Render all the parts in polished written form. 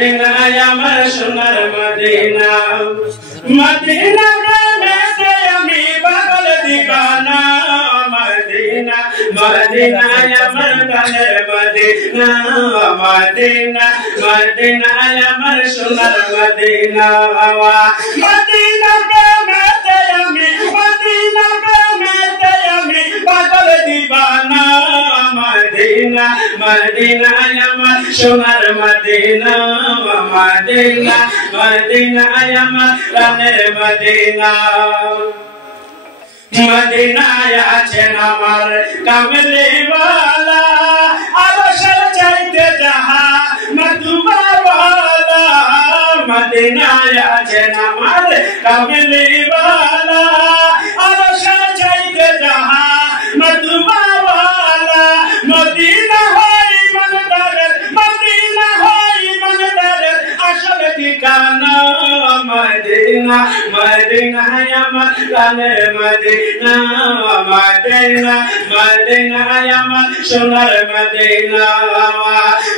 Medina আমার সোনার Medina Medina প্রেমেতে আমি পাগল দিবানা মদিনা মদিনা আমার প্রাণের মদিনা মদিনা মদিনা আমার সোনার মদিনা মদিনা প্রেমেতে আমি মদিনা প্রেমেতে আমি পাগল দিবানা মদিনা মদিনা আমার সোনার মদিনা মদিনা মদিনা আমার প্রাণের মদিনা মদিনায় আছেন আমার কামলি ওয়ালা আরশের চাইতে যাহা মধুমা ওয়ালা মদিনায় আছেন আমার কামলি ওয়ালা আরশের চাইতে যাহা মধুমা ওয়ালা মদিনা হয় মনদারের মদিনা হয় মনদারের আসল ঠিকানা মদিনা মদিনা আমার প্রাণের মদিনা মদিনা মদিনা আমার সোনার মদিনা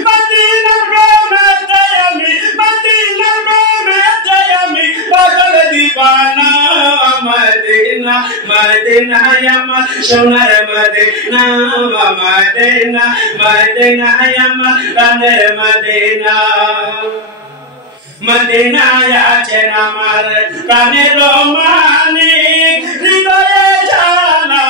মদিনা প্রেমেতে আমি মদিনা প্রেমেতে আমি পাগল দিবানা মদিনা মদিনা আমার সোনার মদিনা মদিনা মদিনা আমার প্রাণের মদিনা মদিনায় আছেন আমার প্রাণের মানিক হৃদয়ে জানা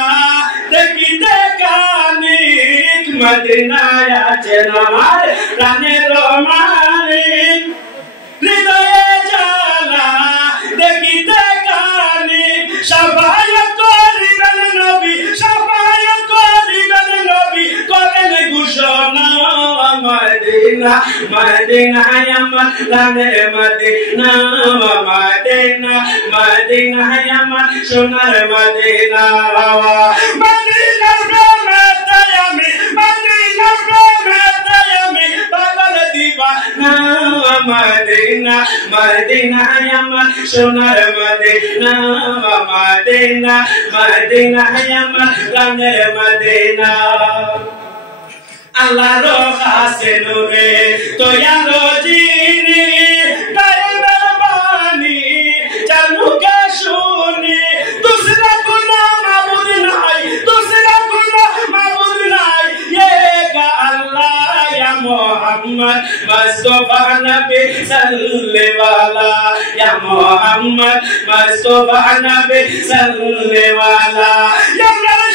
দেখিতে কানিক মদিনায় আছেন আমার প্রাণের মানিক হৃদয়ে জানা দেখিতে কানিক সাফায়াত করিবেন নবী সাফায়াত করিবেন নবী করেন ঘোষণা মদিনা মদিনা আমার প্রাণের মদিনা মদিনা মদিনা আমার সোনার মদিনা মদিনা প্রেমেতে আমি মদিনা প্রেমেতে আমি পাগল দিবানা মদিনা মদিনা আমার সোনার মদিনা মদিনা মদিনা আমার প্রাণের মদিনা আল্লাহর কাছে নূরে তোয়ারো জিনি গায়বের বাণী যার মুখে শুনি দুসরা কোনো মাবুদ নাই দুসরা কোনো মাবুদ নাই এক আল্লাহ ইয়া মুহাম্মদ মুস্তাফা নবী সাল্লাল্লাহু ইয়া মুহাম্মদ মুস্তাফা নবী সাল্লাল্লাহু ইয়া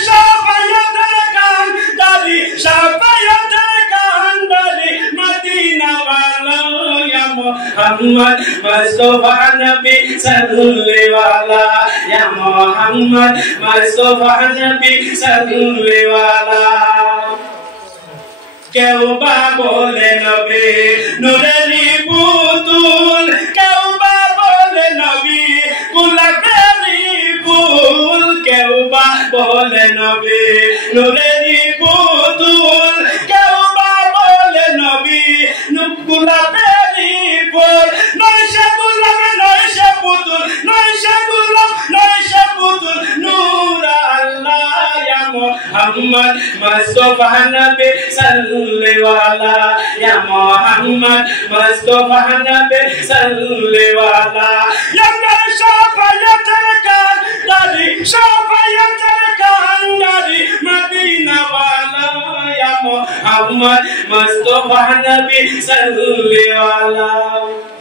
শাফায়াতুল কান্দারি শাফায়াতুল কান্দারি মদিনা ওয়ালা ইয়া মুহাম্মদ মুস্তাফা নবী সাল্লাল্লাহু ইয়া মুহাম্মদ মুস্তাফা নবী সাল্লাল্লাহু কেউ বা বলে নবী নূরেরই পুতুল কেউ বা বলে নবী গোলাপেরই ফুল কেউ বা বলে নবী নূরেরই পুতুল কেউ বা বলে নবী গোলাপেরই ফুল নয় সে গোলাপ নয় সে পুতুল নয় সে গোলাপ নয় সে পুতুল নূর আল্লাহ ইয়া মুহাম্মদ মুস্তাফা নবী সাল্লাল্লাহু ইয়া মুহাম্মদ মুস্তাফা নবী সাল্লাল্লাহু ইয়া শাফায়াতুল কান্দারি শাফায়াতুল কান্দারি মদিনা ওয়ালা ইয়া মুহাম্মদ মুস্তাফা নবী সাল্লাল্লাহু